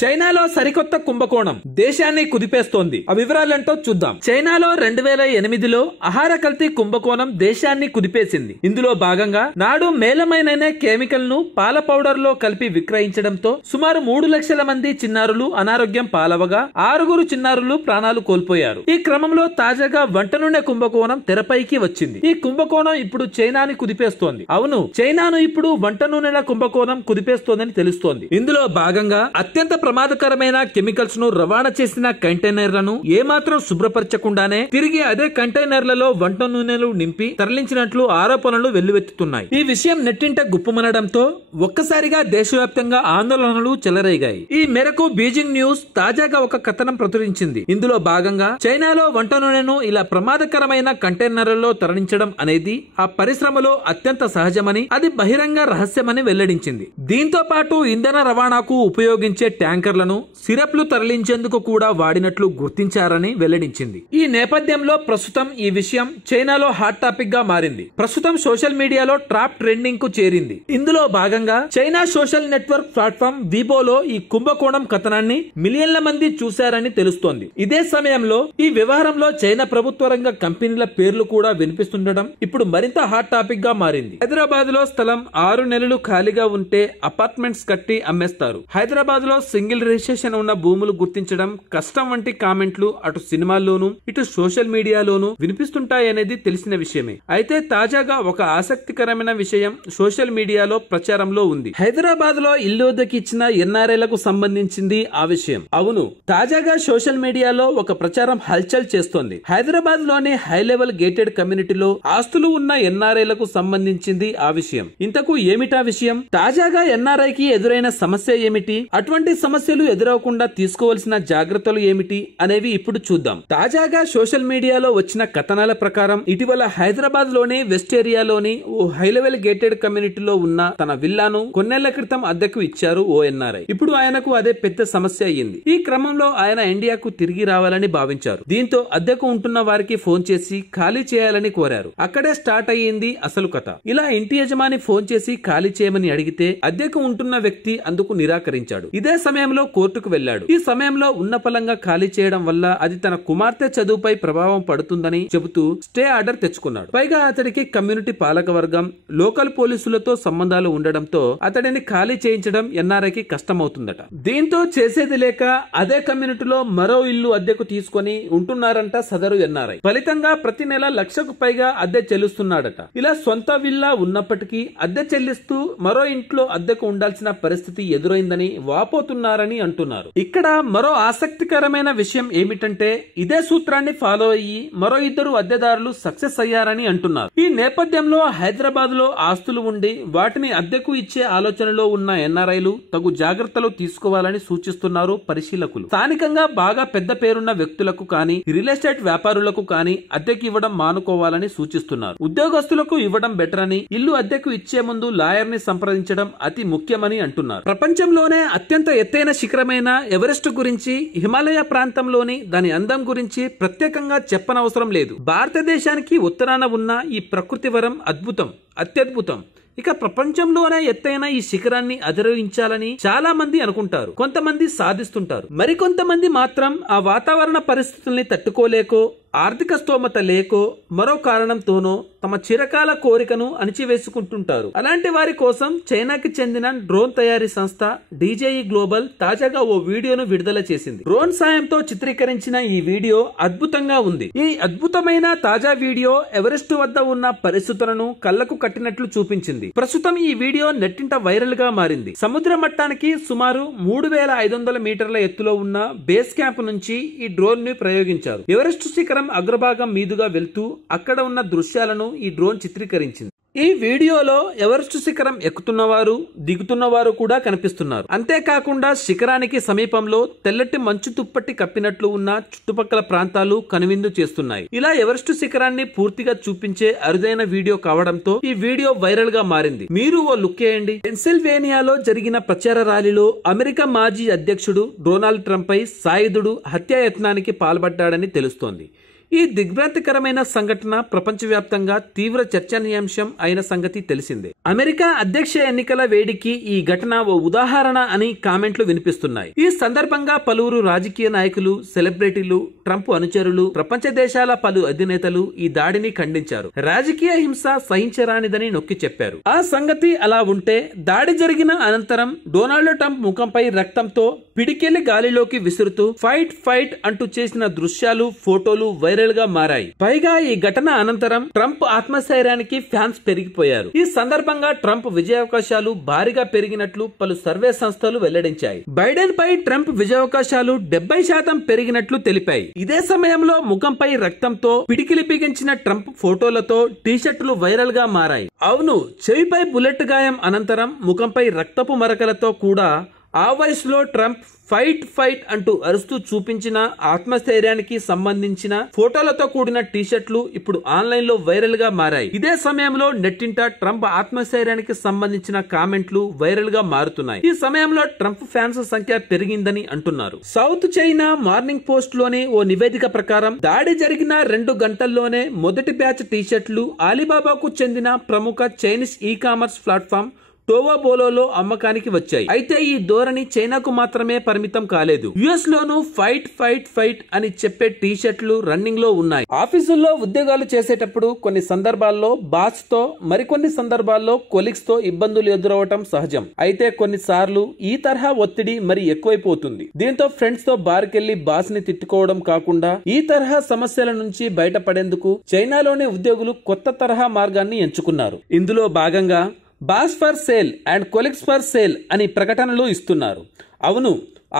చైనాలో సరికొత్త కుంభకోణం దేశాన్ని కుదిపేస్తోంది. ఆ వివరాలేంటో చూద్దాం. చైనాలో 2008లో ఆహార కల్తీ కుంభకోణం దేశాన్ని కుదిపేసింది. ఇందులో భాగంగా నాడు మేలమైననే కెమికల్ ను పాల పౌడర్ లో కలిపి విక్రయించడంతో సుమారు 3 లక్షల మంది చిన్నారులు అనారోగ్యం పాలవగా 6 చిన్నారులు ప్రాణాలు కోల్పోయారు. ఈ క్రమంలో తాజాగా వంట నూనె కుంభకోణం తెరపైకి వచ్చింది. ఈ కుంభకోణం ఇప్పుడు చైనాని కుదిపేస్తోంది. అవును, చైనాను ఇప్పుడు వంట నూనెల కుంభకోణం కుదిపేస్తోందని తెలుస్తోంది. ఇందులో భాగంగా అత్యంత ప్రమాదకరమైన కెమికల్స్ ను రవాణా చేసిన కంటైనర్లను ఏమాత్రం శుభ్రపరచకుండానే తిరిగి అదే కంటైనర్లలో వంట నూనెలు నింపి తరలించినట్లు ఆరోపణలు వెల్లువెత్తుతున్నాయి. ఈ విషయం నెట్టింట గుప్పమనడంతో ఒక్కసారిగా దేశవ్యాప్తంగా ఆందోళనలు చెలరేగాయి. ఈ మేరకు బీజింగ్ న్యూస్ తాజాగా ఒక కథనం ప్రచురించింది. ఇందులో భాగంగా చైనాలో వంట నూనెను ఇలా ప్రమాదకరమైన కంటైనర్లలో తరలించడం అనేది ఆ పరిశ్రమలో అత్యంత సహజమని, అది బహిరంగ రహస్యమని వెల్లడించింది. దీంతో పాటు ఇంధన రవాణాకు ఉపయోగించే ట్యాంకర్లను సిరప్లు తరలించేందుకు కూడా వాడినట్లు గుర్తించారని వెల్లడించింది. ఈ నేపథ్యంలో ప్రస్తుతం ఈ విషయం చైనాలో హాట్ టాపిక్ గా మారింది. ప్రస్తుతం సోషల్ మీడియాలో టాప్ ట్రెండింగ్ కు చేరింది. ఇందులో భాగంగా చైనా సోషల్ నెట్వర్క్ ప్లాట్ఫామ్ వీబోలో ఈ కుంభకోణం కథనాన్ని మిలియన్ల మంది చూశారని తెలుస్తోంది. ఇదే సమయంలో ఈ వ్యవహారంలో చైనా ప్రభుత్వ రంగ కంపెనీల పేర్లు కూడా వినిపిస్తుండడం ఇప్పుడు మరింత హాట్ టాపిక్ గా మారింది. హైదరాబాద్ లో స్థలం 6 నెలలు ఖాళీగా ఉంటే అపార్ట్మెంట్స్ కట్టి అమ్మేస్తారు. హైదరాబాద్ లో సింగిల్ రిజిస్ట్రేషన్ ఉన్న భూములు గుర్తించడం కష్టం వంటి కామెంట్లు అటు సినిమాల్లోనూ ఇటు సోషల్ మీడియాలోనూ వినిపిస్తుంటాయనేది తెలిసిన విషయమే. అయితే తాజాగా ఒక ఆసక్తికరమైన విషయం సోషల్ మీడియాలో ప్రచారంలో ఉంది. హైదరాబాద్ లో ఇల్లు వద్దకి ఇచ్చిన ఎన్ఆర్ఐలకు సంబంధించింది ఆ విషయం. అవును, తాజాగా సోషల్ మీడియాలో ఒక ప్రచారం హల్చల్ చేస్తోంది. హైదరాబాద్ లోని హై లెవెల్ గేటెడ్ కమ్యూనిటీలో ఆస్తులు ఉన్న ఎన్ఆర్ఐలకు సంబంధించింది ఆ విషయం. ఇంతకు ఏమిటా విషయం? తాజాగా ఎన్ఆర్ఐకి ఎదురైన సమస్య ఏమిటి, అటువంటి సమస్యలు ఎదురవకుండా తీసుకోవాల్సిన జాగ్రత్తలు ఏమిటి అనేవి ఇప్పుడు చూద్దాం. తాజాగా సోషల్ మీడియాలో వచ్చిన కథనాల ప్రకారం ఇటీవల హైదరాబాద్ లోని వెస్ట్ ఏరియాలోని ఓ హై లెవెల్ గేటెడ్ కమ్యూనిటీలో ఉన్న తన విల్లాను కొన్నేళ్ల క్రితం అద్దెకు ఇచ్చారు ఓ ఎన్ఆర్ఐ. ఇప్పుడు ఆయనకు అదే పెద్ద సమస్య అయ్యింది. ఈ క్రమంలో ఆయన ఇండియాకు తిరిగి రావాలని భావించారు. దీంతో అద్దెకు ఉంటున్న వారికి ఫోన్ చేసి ఖాళీ చేయాలని కోరారు. అక్కడే స్టార్ట్ అయ్యింది అసలు కథ. ఇలా ఇంటి యజమాని ఫోన్ చేసి ఖాళీ చేయమని అడిగితే అద్దెకు ఉంటున్న వ్యక్తి అందుకు నిరాకరించాడు. ఇదే సమయంలో కోర్టుకు వెళ్లాడు. ఈ సమయంలో ఉన్న పలంగా ఖాళీ చేయడం వల్ల అది తన కుమార్తె చదువుపై ప్రభావం పడుతుందని చెబుతూ స్టే ఆర్డర్ తెచ్చుకున్నాడు. పైగా అతడికి కమ్యూనిటీ పాలక వర్గం, లోకల్ పోలీసులతో సంబంధాలు ఉండడంతో అతడిని ఖాళీ చేయించడం ఎన్ఆర్ఐకి కష్టమవుతుందట. దీంతో చేసేది లేక అదే కమ్యూనిటీలో మరో ఇల్లు అద్దెకు తీసుకుని ఉంటున్నారంట సదరు ఎన్ఆర్ఐ. ఫలితంగా ప్రతి నెల 1,00,000కు పైగా అద్దె చెల్లిస్తున్నాడట. ఇలా సొంత విల్లా ఉన్నప్పటికీ అద్దె చెల్లిస్తూ మరో ఇంట్లో అద్దెకు ఉండాల్సిన పరిస్థితి ఎదురైందని వాపోతున్నారని అంటున్నారు. ఇక్కడ మరో ఆసక్తికరమైన విషయం ఏమిటంటే ఇదే సూత్రాన్ని ఫాలో అయ్యి మరో 2 అద్దెదారులు సక్సెస్ అయ్యారని అంటున్నారు. ఈ నేపథ్యంలో హైదరాబాద్ లో ఆస్తులు ఉండి వాటిని అద్దెకు ఇచ్చే ఆలోచనలో ఉన్న ఎన్ఆర్ఐలు తగు జాగ్రత్తలు తీసుకోవాలని సూచిస్తున్నారు పరిశీలకులు. స్థానికంగా బాగా పెద్ద పేరున్న వ్యక్తులకు కానీ రియల్ ఎస్టేట్ వ్యాపారులకు కానీ అద్దెకు ఇవ్వడం మానుకోవాలని సూచిస్తున్నారు. ఉద్యోగస్తులకు ఇవ్వడం బెటర్ అని, ఇల్లు అద్దెకు ఇచ్చే ముందు లాయర్ ని సంప్రదించడం అతి ముఖ్యమని అంటున్నారు. ప్రపంచంలోనే అత్యంత ఎత్తైన శిఖరమైన ఎవరెస్ట్ గురించి, హిమాలయ ప్రాంతంలోని దాని అందం గురించి ప్రత్యేకంగా చెప్పనవసరం లేదు. భారతదేశానికి ఉత్తరాన ఉన్న ఈ ప్రకృతి వరం అద్భుతం, అత్యద్భుతం. ఇక ప్రపంచంలోనే ఎత్తైన ఈ శిఖరాన్ని అధిరోహించాలని చాలా మంది అనుకుంటారు. కొంతమంది సాధిస్తుంటారు. మరికొంతమంది మాత్రం ఆ వాతావరణ పరిస్థితుల్ని తట్టుకోలేకో, ఆర్థిక స్తోమత లేకో, మరో కారణంతోనో తమ చిరకాల కోరికను అణిచివేసుకుంటుంటారు. అలాంటి వారి కోసం చైనాకి చెందిన డ్రోన్ తయారీ సంస్థ DJI గ్లోబల్ తాజాగా ఓ వీడియోను విడుదల చేసింది. డ్రోన్ సాయంతో చిత్రీకరించిన ఈ వీడియో అద్భుతంగా ఉంది. ఈ అద్భుతమైన తాజా వీడియో ఎవరెస్ట్ వద్ద ఉన్న పరిస్థితులను కళ్లకు కట్టినట్లు చూపించింది. ప్రస్తుతం ఈ వీడియో నెట్టింట వైరల్ గా మారింది. సముద్ర మట్టానికి సుమారు 3,500 మీటర్ల ఎత్తులో ఉన్న బేస్ క్యాంప్ నుంచి ఈ డ్రోన్ ని ప్రయోగించారు. ఎవరెస్ట్ శిఖరం అగ్రభాగం మీదుగా వెళ్తూ అక్కడ ఉన్న దృశ్యాలను ఈ డ్రోన్ చిత్రీకరించింది. ఈ వీడియోలో ఎవరెస్ట్ శిఖరం ఎక్కుతున్నవారు, దిగుతున్నవారు కూడా కనిపిస్తున్నారు. అంతేకాకుండా శిఖరానికి సమీపంలో తెల్లటి మంచు తుప్పటి కప్పినట్లు ఉన్న చుట్టుపక్కల ప్రాంతాలు కనువిందు చేస్తున్నాయి. ఇలా ఎవరెస్ట్ శిఖరాన్ని పూర్తిగా చూపించే అరుదైన వీడియో కావడంతో ఈ వీడియో వైరల్ గా మారింది. మీరు ఓ లుక్ వేయండి. పెన్సిల్వేనియాలో జరిగిన ప్రచార ర్యాలీలో అమెరికా మాజీ అధ్యక్షుడు డొనాల్డ్ ట్రంప్ పై సాయుధుడు హత్యాయత్నానికి పాల్పడ్డాడని తెలుస్తోంది. ఈ దిగ్భ్రాంతికరమైన సంఘటన ప్రపంచవ్యాప్తంగా తీవ్ర చర్చనీయాంశం అయిన సంగతి తెలిసిందే. అమెరికా అధ్యక్ష ఎన్నికల వేడికి ఈ ఘటన ఓ ఉదాహరణ అని కామెంట్లు వినిపిస్తున్నాయి. ఈ సందర్భంగా పలువురు రాజకీయ నాయకులు, సెలబ్రిటీలు, ట్రంప్ అనుచరులు, ప్రపంచ దేశాల పలు అధినేతలు ఈ దాడిని ఖండించారు. రాజకీయ హింస సహించరానిదని నొక్కి చెప్పారు. ఆ సంగతి అలా ఉంటే దాడి జరిగిన అనంతరం డొనాల్డ్ ట్రంప్ ముఖంపై రక్తంతో పిడికెళ్లి గాలిలోకి విసురుతూ ఫైట్ ఫైట్ అంటూ చేసిన దృశ్యాలు, ఫోటోలు వైరల్ గా మారాయి. పైగా ఈ ఘటన అనంతరం ట్రంప్ ఆత్మస్థైర్యానికి ఫ్యాన్స్ పెరిగిపోయారు. ఈ సందర్భంగా ట్రంప్ విజయావకాశాలు భారీగా పెరిగినట్లు పలు సర్వే సంస్థలు వెల్లడించాయి. బైడెన్ పై ట్రంప్ విజయావకాశాలు 70% పెరిగినట్లు తెలిపాయి. ఇదే సమయంలో ముఖంపై రక్తంతో పిడికిలి బిగించిన ట్రంప్ ఫోటోలతో టీషర్టులు వైరల్ గా మారాయి. అవును, చెవిపై బుల్లెట్ గాయం అనంతరం ముఖంపై రక్తపు మరకలతో కూడా ఆ వయసులో ట్రంప్ ఫైట్ ఫైట్ అంటూ అరుస్తూ చూపించిన ఆత్మస్థైర్యానికి సంబంధించిన ఫోటోలతో కూడిన టీషర్ట్లు ఇప్పుడు ఆన్లైన్ లో వైరల్ గా మారాయి. ఇదే సమయంలో నెట్టింట ట్రంప్ ఆత్మస్థైర్యానికి సంబంధించిన కామెంట్లు వైరల్ గా మారుతున్నాయి. ఈ సమయంలో ట్రంప్ ఫ్యాన్స్ సంఖ్య పెరిగిందని అంటున్నారు. సౌత్ చైనా మార్నింగ్ పోస్ట్ లోని ఓ నివేదిక ప్రకారం దాడి జరిగిన 2 గంటల్లోనే మొదటి బ్యాచ్ టీషర్ట్లు అలీబాబాకు చెందిన ప్రముఖ చైనీస్ ఈ కామర్స్ ప్లాట్ఫామ్ టోవాబోలోలో అమ్మకానికి వచ్చాయి. అయితే ఈ ధోరణి చైనాకు మాత్రమే పరిమితం కాలేదు. యుఎస్ లోను ఫైట్ ఫైట్ ఫైట్ అని చెప్పే టీషర్ట్లు రన్నింగ్ లో ఉన్నాయి. ఆఫీసుల్లో ఉద్యోగాలు చేసేటప్పుడు కొన్ని సందర్భాల్లో బాస్ తో, మరికొన్ని సందర్భాల్లో కొలీగ్స్ తో ఇబ్బందులు ఎదురవటం సహజం. అయితే కొన్నిసార్లు ఈ తరహా ఒత్తిడి మరి ఎక్కువైపోతుంది. దీంతో ఫ్రెండ్స్ తో బార్కెళ్లి బాస్ ని తిట్టుకోవడం కాకుండా ఈ తరహా సమస్యల నుంచి బయటపడేందుకు చైనాలోని ఉద్యోగులు కొత్త తరహా మార్గాన్ని ఎంచుకున్నారు. ఇందులో భాగంగా boss for sale and colleagues for sale అని ప్రకటనలు ఇస్తున్నారు. అవును,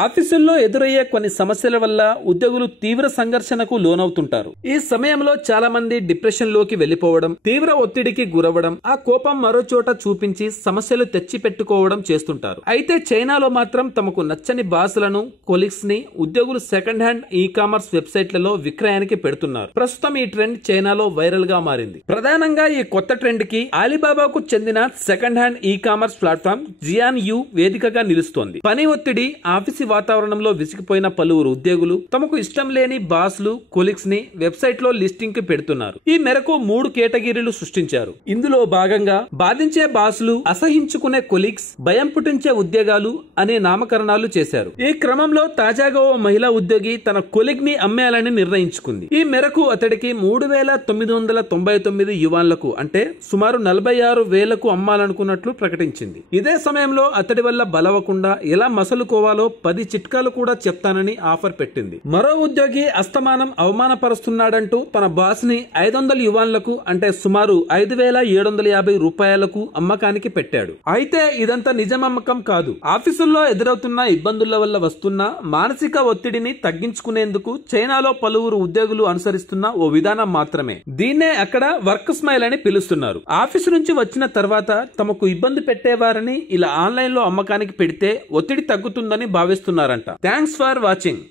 ఆఫీసుల్లో ఎదురయ్యే కొన్ని సమస్యల వల్ల ఉద్యోగులు తీవ్ర సంఘర్షణకు లోనవుతుంటారు. ఈ సమయంలో చాలా మంది డిప్రెషన్ లోకి వెళ్లిపోవడం, తీవ్ర ఒత్తిడికి గురవడం, ఆ కోపం మరో చోట చూపించి సమస్యలు తెచ్చి పెట్టుకోవడం చేస్తుంటారు. అయితే చైనాలో మాత్రం తమకు నచ్చని బాసులను, కొలీగ్స్ ని ఉద్యోగులు సెకండ్ హ్యాండ్ ఈ కామర్స్ వెబ్సైట్లలో విక్రయానికి పెడుతున్నారు. ప్రస్తుతం ఈ ట్రెండ్ చైనాలో వైరల్ గా మారింది. ప్రధానంగా ఈ కొత్త ట్రెండ్ కి అలీబాబాకు చెందిన second hand e commerce platform Xianyu వేదికగా నిలుస్తోంది. పని ఒత్తిడి, ఆఫీస్ వాతావరణంలో విసిగిపోయిన పలువురు ఉద్యోగులు తమకు ఇష్టం లేని బాస్లు, కొలీగ్స్ ని వెబ్సైట్ లో లిస్టింగ్ కి పెడుతున్నారు. ఈ మేరకు 3 కేటగిరీలు సృష్టించారు. ఇందులో భాగంగా బాధించే బాస్లు, అసహించుకునే కొలీగ్స్, భయం పుట్టించే ఉద్యోగాలు అనే నామకరణాలు చేశారు. ఈ క్రమంలో తాజాగా ఓ మహిళా ఉద్యోగి తన కొలీగ్ ని అమ్మేయాలని నిర్ణయించుకుంది. ఈ మేరకు అతడికి 3,999 యువాన్లకు అంటే సుమారు 46,000కు అమ్మాలనుకున్నట్లు ప్రకటించింది. ఇదే సమయంలో అతడి వల్ల బలవకుండా ఎలా మసలుకోవాలో 10 చిట్కాలు కూడా చెప్తానని ఆఫర్ పెట్టింది. మరో ఉద్యోగి అస్తమానం అవమానపరుస్తున్నాడంటూ తన బాస్ ని 500 యువాన్లకు అంటే సుమారు 5,750 రూపాయలకు అమ్మకానికి పెట్టాడు. అయితే ఇదంతా నిజమమ్మకం కాదు. ఆఫీసుల్లో ఎదురవుతున్న ఇబ్బందుల వల్ల వస్తున్న మానసిక ఒత్తిడిని తగ్గించుకునేందుకు చైనాలో పలువురు ఉద్యోగులు అనుసరిస్తున్న ఓ విధానం మాత్రమే. దీన్నే అక్కడ వర్క్ స్మైల్ అని పిలుస్తున్నారు. ఆఫీసు నుంచి వచ్చిన తర్వాత తమకు ఇబ్బంది పెట్టేవారని ఇలా ఆన్లైన్ లో అమ్మకానికి పెడితే ఒత్తిడి తగ్గుతుందని భావిస్తున్నారంట. Thanks for watching.